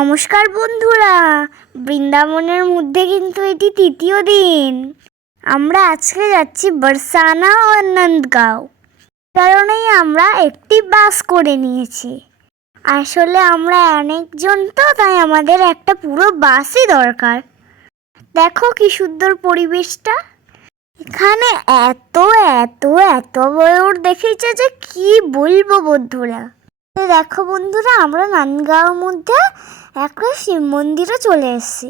নমস্কার বন্ধুরা, বৃন্দাবনের মধ্যে কিন্তু এটি তৃতীয় দিন। আমরা আজকে যাচ্ছি বরসানা ও নন্দগাঁও। কারণেই আমরা একটি বাস করে নিয়েছি। আসলে আমরা অনেকজন তো, তাই আমাদের একটা পুরো বাসই দরকার। দেখো কি সুন্দর পরিবেশটা। এখানে এত এত এত ময়ূর দেখেছে যে কি বলবো বন্ধুরা। দেখো বন্ধুরা, আমরা নন্দগাঁওর মধ্যে একটা শিব মন্দিরে চলে এসেছি।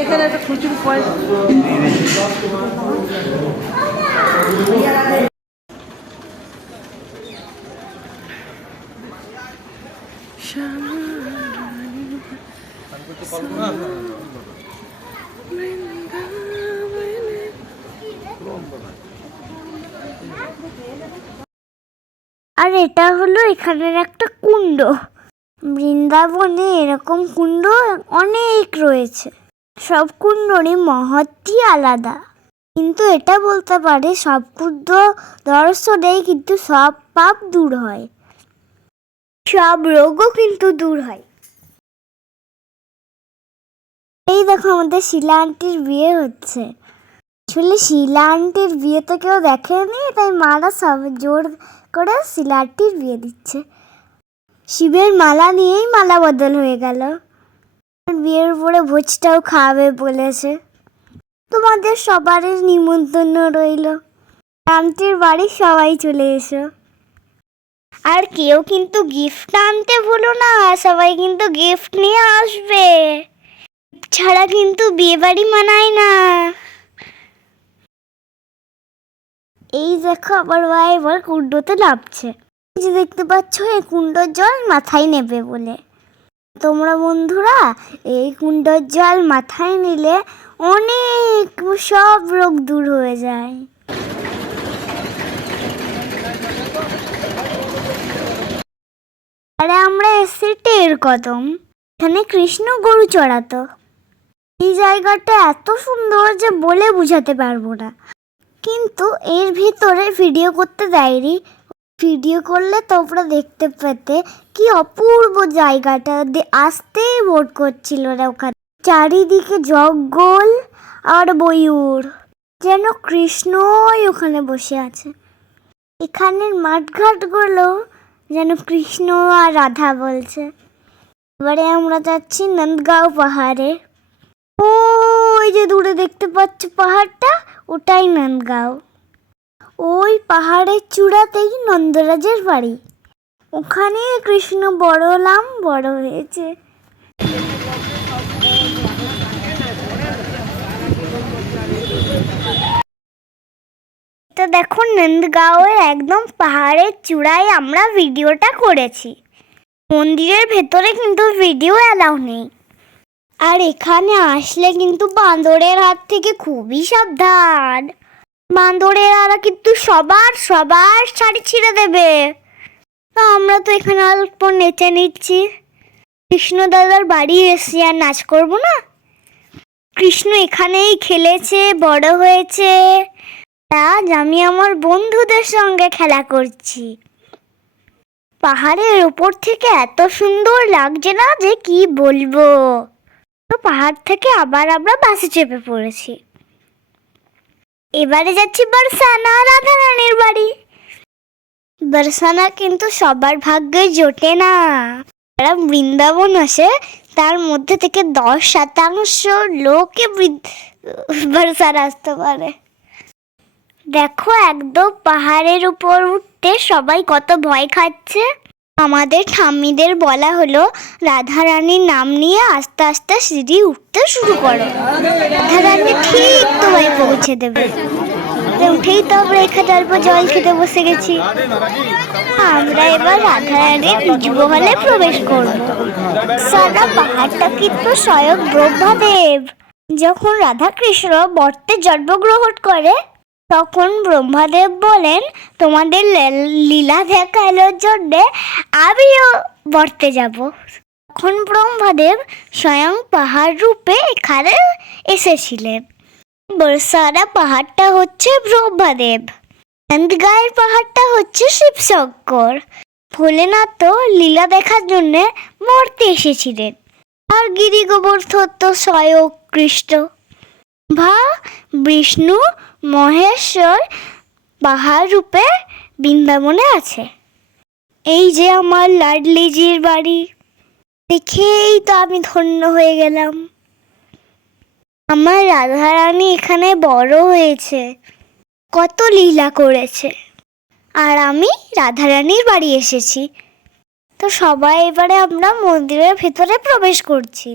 এখানে একটা খুচরো পয়সা আর এটা হলো এখানের একটা কুণ্ড। বৃন্দাবনে এরকম কুণ্ড অনেক রয়েছে। সব কুণ্ডরই মহত্বই আলাদা। কিন্তু এটা বলতে পারে সব কুণ্ড দর্শনেই কিন্তু সব পাপ দূর হয়, সব রোগও কিন্তু দূর হয়। এই দেখো, আমাদের শিলা আন্টির বিয়ে হচ্ছে। আসলে শিলা আন্টির বিয়ে তো কেউ দেখেনি, তাই মারা সব জোর করে শিলা আন্টির বিয়ে দিচ্ছে। শিবের মালা নিয়েই মালা বদল হয়ে গেল। বিয়ের পরে ভোজটাও খাওয়াবে বলেছে। তোমাদের সবারই নিমন্ত্রণ রইল। আন্টির বাড়ি সবাই চলে এসো। আর কেউ কিন্তু গিফট আনতে ভুলো না, সবাই কিন্তু গিফট নিয়ে আসবে। ছাড়া কিন্তু বিয়ে বাড়ি মানায় না। এই দেখো, আবার ভাই এবার কুণ্ডতে নামছে। যে দেখতে পাচ্ছ, এই কুণ্ডর জল মাথায় নেবে বলে। তোমরা বন্ধুরা, এই কুণ্ডর জল মাথায় নিলে অনেক সব রোগ দূর হয়ে যায়। আরে আমরা এসেছি টের কদম। এখানে কৃষ্ণ গরু চড়াতো। এই জায়গাটা এত সুন্দর যে বলে বুঝাতে পারবো না। কিন্তু এর ভিতরে ভিডিও করতে দেয়নি। ভিডিও করলে তোমরা দেখতে পেতে কি অপূর্ব জায়গাটা। আসতেই বোট করছিল না ওখানে। চারিদিকে জঙ্গল আর ময়ূর, যেন কৃষ্ণই ওখানে বসে আছে। এখানের মাঠঘাটগুলো যেন কৃষ্ণ আর রাধা বলছে। এবারে আমরা যাচ্ছি নন্দগাঁও পাহাড়ে। ওই যে দূরে দেখতে পাচ্ছ পাহাড়টা, ওটাই নন্দগাঁও। ওই পাহাড়ের চূড়াতেই নন্দরাজের বাড়ি। ওখানে কৃষ্ণ বড় হয়েছে। তো দেখো, নন্দগাঁওয়ের একদম পাহাড়ের চূড়ায় আমরা ভিডিওটা করেছি। মন্দিরের ভেতরে কিন্তু ভিডিও অ্যালাউ নেই। আর এখানে আসলে কিন্তু বাঁদরের হাত থেকে খুবই সাবধান। বাঁদরেরা কিন্তু সবার শাড়ি ছিঁড়ে দেবে। আমরা তো এখানে অল্প নেচে নিচ্ছি। কৃষ্ণ দাদার বাড়ি এসে আর নাচ করবো না? কৃষ্ণ এখানেই খেলেছে, বড় হয়েছে। আজ আমি আমার বন্ধুদের সঙ্গে খেলা করছি। পাহাড়ের উপর থেকে এত সুন্দর লাগছে না যে কি বলবো। তো পাহাড় থেকে আবার আমরা বাসে চেপে পড়েছি। এবারে যাচ্ছি বরসানা, রাধা রানীর বাড়ি। বরসানা কিন্তু সবার ভাগ্যে জোটে না। যারা বৃন্দাবন আসে তার মধ্যে থেকে 10% লোকে বরসানা আসতে পারে। দেখো, একদম পাহাড়ের উপর উঠতে সবাই কত ভয় খাচ্ছে। আমাদের ঠাম্মিদের বলা হলো রাধা রানীর নাম নিয়ে আস্তে আস্তে সিঁড়ি উঠতে শুরু করো। রাধা রানী ঠিক তোমায় পৌঁছে দেবে। উঠেই তো আমরা এখানে অল্প জল খেতে বসে গেছি। আমরা এবার রাধা রানীর নিজমহলে প্রবেশ করবো। সারা পাহাড়টা কিন্তু স্বয়ং ব্রহ্মদেব। যখন রাধা কৃষ্ণ মর্তে জন্মগ্রহণ করে, তখন ব্রহ্মদেব বলেন, তোমাদের লীলা দেখানোর জন্যে আমিও বর্তে যাব। তখন ব্রহ্মদেব স্বয়ং পাহাড় রূপে এখানে এসেছিলেন। বর্ষারা পাহাড়টা হচ্ছে ব্রহ্মদেব, নন্দগাঁয়ের পাহাড়টা হচ্ছে শিবশঙ্কর। ভোলেনাথ তো লীলা দেখার জন্য মর্তে এসেছিলেন, আর গিরি গোবর্ধন তো স্বয়ং কৃষ্ণ বা বিষ্ণু মহেশ্বর পাহাড় রূপে বৃন্দাবনে আছে। এই যে আমার লাডলিজির বাড়ি, দেখেই তো আমি ধন্য হয়ে গেলাম। আমার রাধারানী এখানে বড় হয়েছে, কত লীলা করেছে, আর আমি রাধারানীর বাড়ি এসেছি। তো সবাই এবারে আমরা মন্দিরের ভেতরে প্রবেশ করছি।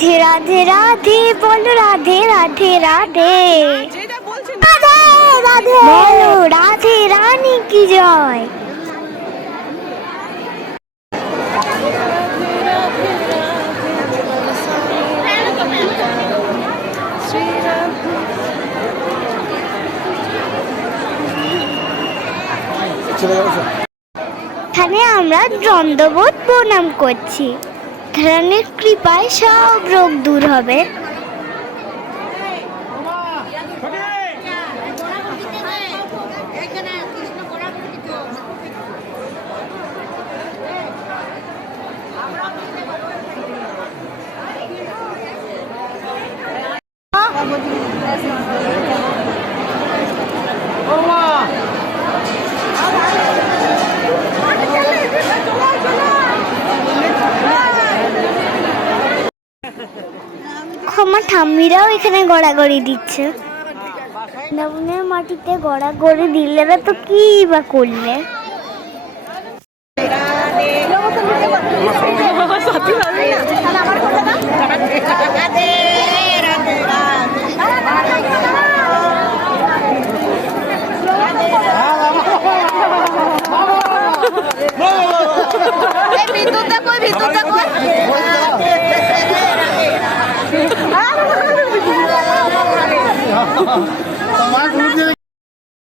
রাধে রাধে রাধে, বলো রাধে রাধে রাধে, রাধে রাধে, বলো রাধে রানী কি জয়। এখানে আমরা দ্বন্দ্ববোধ প্রণাম করছি। রাধারানীর কৃপায় সব রোগ দূর হবে। আমার ঠাম্মিরাও এখানে গড়াগড়ি দিচ্ছে। বৃন্দাবনের মাটিতে গড়াগড়ি দিলে না তো কি বা করলে।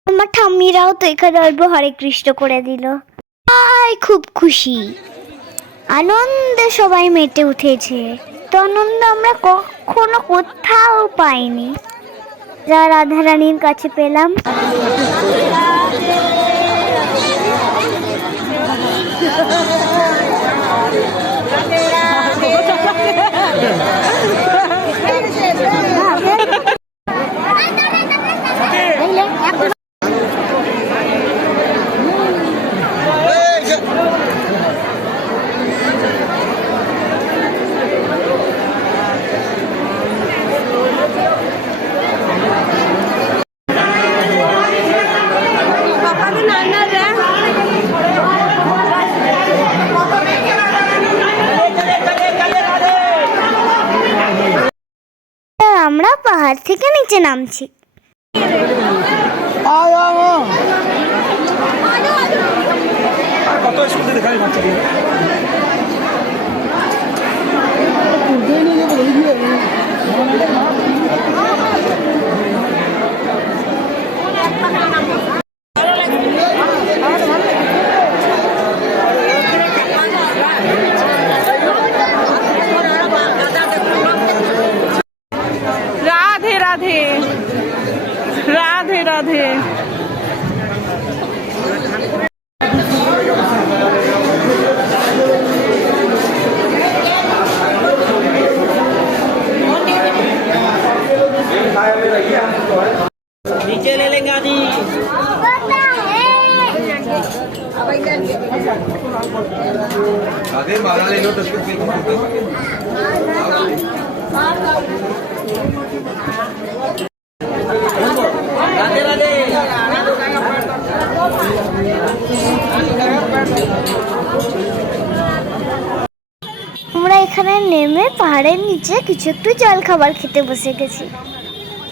আমার ঠাম্মিরাও তো এখানে অল্প হরে কৃষ্ণ করে দিল। খুব খুশি, আনন্দে সবাই মেতে উঠেছে। তো আনন্দ আমরা কখনো কোথাও পাইনি, যা রাধারানীর কাছে পেলাম। আমরা পাহাড় থেকে নিচে নামছি। কত স্কুল দেখাই রাধে রাধে রাধে। नीचे ले लेंगे आदि। आधे बारह ले लो तो उसको फिर राधे राधे। আমরা এখানে নেমে পাহাড়ের নিচে কিছু একটু জল খাবার খেতে বসে গেছি।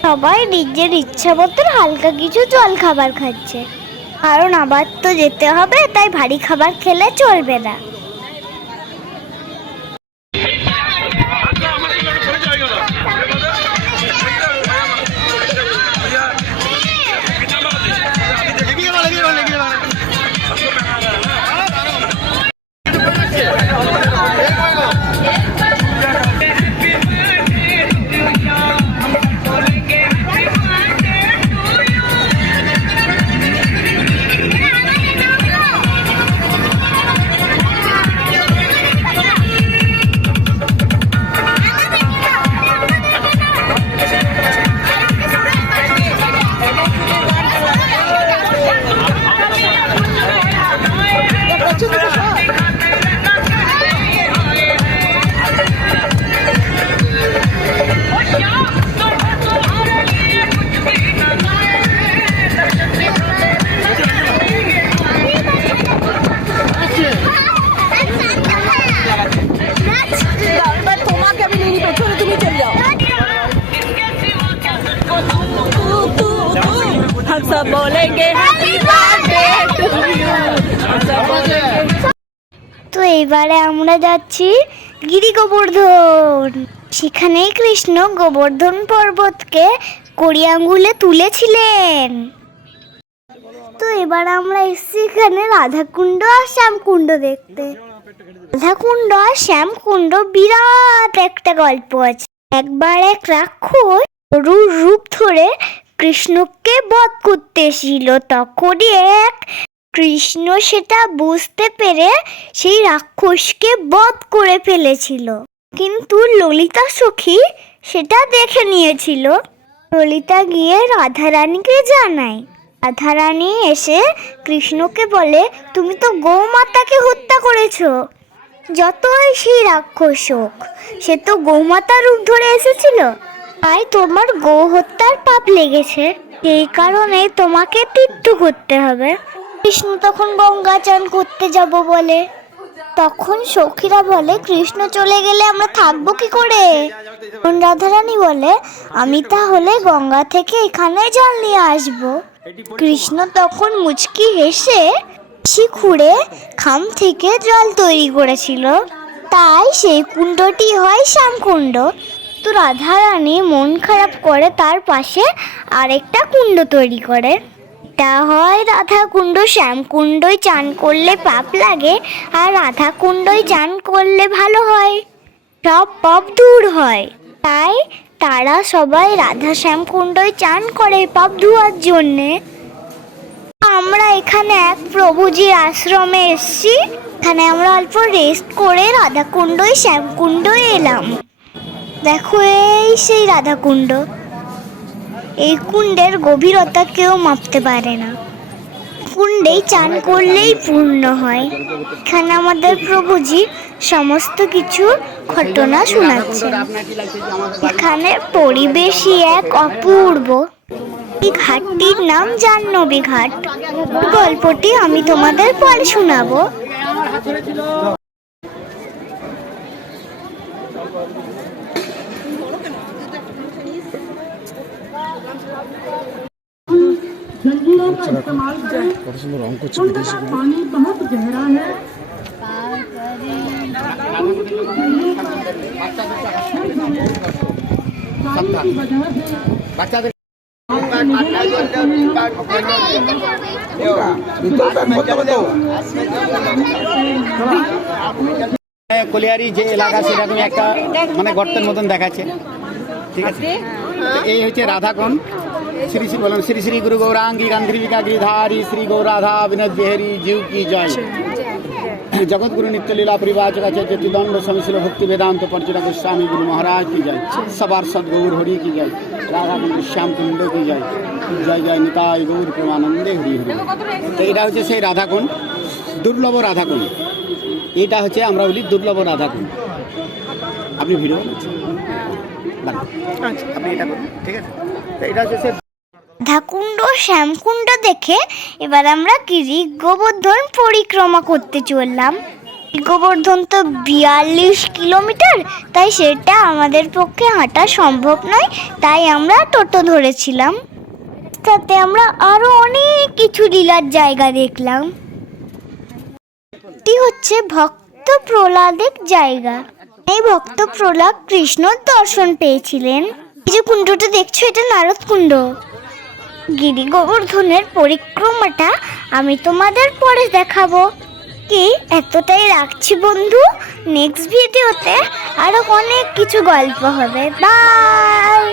সবাই নিজের ইচ্ছা মতো হালকা কিছু জল খাবার খাচ্ছে, কারণ আবার তো যেতে হবে, তাই ভারী খাবার খেলে চলবে না। हम सब बोलेंगे हैप्पी बर्थडे टू यू। তো এইবারে আমরা যাচ্ছি গিরি গোবর্ধন। সেখানেই কৃষ্ণ গোবর্ধন পর্বতকে কড়ি আঙ্গুলে তুলেছিলেন। তো এবার আমরা এসেছি এখানে রাধাকুণ্ড আর শ্যামকুণ্ড দেখতে। রাধাকুণ্ড আর শ্যামকুণ্ড বিরাট একটা গল্প আছে। একবার এক রাক্ষস গরুর রূপ ধরে কৃষ্ণকে বধ করতে এসেছিল। তখনই এক কৃষ্ণ সেটা বুঝতে পেরে সেই রাক্ষসকে বধ করে ফেলেছিল, কিন্তু ললিতা সখী সেটা দেখে নিয়েছিল। ললিতা গিয়ে রাধারানীকে জানায়। রাধারানী এসে কৃষ্ণকে বলে, তুমি তো গৌমাতাকে হত্যা করেছো। যতই সেই রাক্ষস হোক, সে তো গৌমাতার রূপ ধরে এসেছিল, তাই তোমার গো হত্যার পাপ লেগেছে, এই কারণে তোমাকে তীর্থ করতে হবে। কৃষ্ণ তখন গঙ্গা চান করতে যাব বলে, তখন সখীরা বলে, কৃষ্ণ চলে গেলে আমরা থাকবো কি করে? তখন রাধারানী বলে, আমি তাহলে গঙ্গা থেকে এখানে জল নিয়ে আসবো। কৃষ্ণ তখন মুচকি হেসে খুঁড়ে খাম থেকে জল তৈরি করেছিল, তাই সেই কুণ্ডটি হয় শ্যামকুণ্ড। তো রাধারানী মন খারাপ করে তার পাশে আরেকটা কুণ্ড তৈরি করে, এটা হয় রাধা কুণ্ড। শ্যামকুণ্ডই চান করলে পাপ লাগে, আর রাধা কুণ্ডই চান করলে ভালো হয়, সব পাপ দূর হয়। তাই তারা সবাই রাধা শ্যামকুণ্ডই চান করে পাপ ধোয়ার জন্যে। আমরা এখানে এক প্রভুজির আশ্রমে এসেছি, এখানে আমরা অল্প রেস্ট করে রাধাকুণ্ডই শ্যামকুণ্ডই এলাম। দেখো, এই সেই রাধাকুণ্ড। এই কুণ্ডের গভীরতা কেউ মাপতে পারে না, কুণ্ডেই চান করলেই পূর্ণ হয়। এখানে আমাদের প্রভুজি সমস্ত কিছু ঘটনা শোনাচ্ছে। এখানে পরিবেশই এক অপূর্ব। এই ঘাটটির নাম জাহ্নবী ঘাট। গল্পটি আমি তোমাদের পরে শোনাবো। কত সুন্দর রং করছে বিদেশি पानी बहुत गहरा है। কলিয়ারি যে এলাকা সেরকম একটা মানে গর্তের মতন দেখাচ্ছে, ঠিক আছে। তো এই হচ্ছে রাধাকুণ্ড। শ্রী শ্রী বলুন শ্রী শ্রী গুরু গৌরাঙ্গী গান্ধীবিকা গিরিধারী শ্রী গৌরাধা বিনোদ বিহারী জিউ কি জয়। जगतगुरु नित्य लीला परिवाचक चतुदंड समिशिल भक्ति वेदांत पर्यटक गोस्वामी गुरु महाराज की जय। सवार सदगौर हरि की जय। राधा कुंड श्याम कुंड की जय। जय जय निताय गौर प्रेमानंदे हरि हरि। तो এটা হচ্ছে সেই রাধাকুণ্ড, দুর্লভ রাধাকুণ্ড। এটা হচ্ছে আমরা বলি দুর্লভ রাধাকুণ্ড। আপনি ভিডিও আপনি এটা করুন, ঠিক আছে? তো এটা হচ্ছে সেই রাধাকুণ্ড শ্যামকুণ্ড দেখে এবার আমরা গিরি গোবর্ধন পরিক্রমা করতে চললাম। গোবর্ধন তো 42 কিলোমিটার, তাই সেটা আমাদের পক্ষে হাঁটা সম্ভব নয়, তাই আমরা টোটো ধরেছিলাম। তাতে আমরা আরো অনেক কিছু লীলার জায়গা দেখলাম। এটি হচ্ছে ভক্ত প্রহ্লাদের জায়গা। এই ভক্ত প্রহ্লাদ কৃষ্ণর দর্শন পেয়েছিলেন। এই যে কুণ্ডটা দেখছো, এটা নারদ কুণ্ড। গিরি গোবর্ধনের পরিক্রমাটা আমি তোমাদের পরে দেখাবো। কি এতটাই রাখছি বন্ধু, নেক্সট ভিডিওতে আরো অনেক কিছু গল্প হবে। বাই।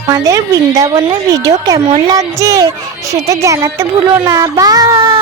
আমাদের বৃন্দাবনের ভিডিও কেমন লাগছে সেটা জানাতে ভুলো না। বাই।